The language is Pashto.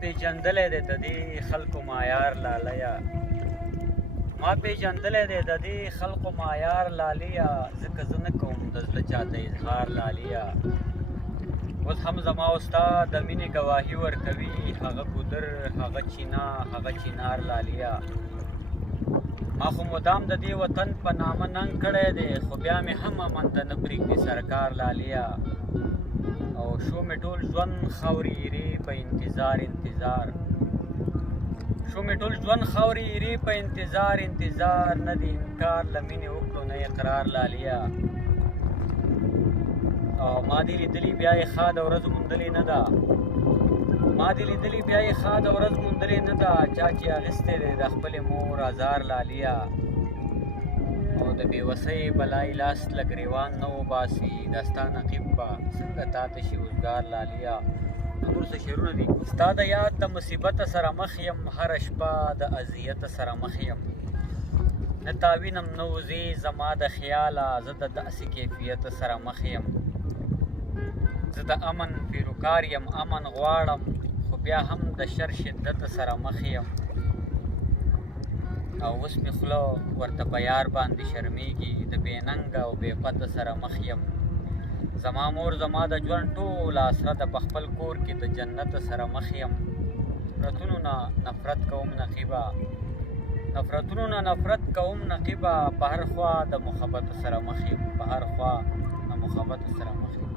پیژندلی دی د دې خلکو معیار لاليه ما پیژندلی دی د دې خلکو معیار لاليه ځکه زه نه کوم د زړه چاته اظهار لاليه اوس هم زما او ستا د مینې ګواهي ورکوي هغه ګودر هغه چینا هغه چینار لاليه ما خو مدام د دې وطن په نامه ننګ کړی دی خو بیا مې هم امن ته نه پرېږدي سرکار لاليه او شو مې ټول ژوند خاورې ایرې په انتظار شو مې ټول ژوند خاورې ایرې په انتظار نه دی انکار له مینې وکړو نه اقرار لاليه او ما دې لیدلي بیا یې ښاد ورځ موندلې نه ده چا چې اخیستی دی د خپلې مور ازار لاليه او د بېوسۍ بلای لاس له ګرېوان نه وباسي دا ستا نقیب به څنګه تا ته شي اوزګار لاليه نور څه شعرونه دي ستا د یاد د مصیبته سره مخ یم هره شپه د اذیته سره مخ یم نه تاوینم نه وځې زما د خیاله زه د داسې کیفیته سره مخ یم زه د امن پیروکار یم امن غواړم خو بیا هم د شر شدته سره مخ یم او اوس مې خوله ورته په یار باندې شرمېږي د بې ننګه او بې پته سره مخ یم زما مور زما د ژوند ټوله اسره د په خپل کور کې د جنت سره مخ یم نفرتونو نه نفرت کوم نقیبه په هر خوا د محبت سره مخ یم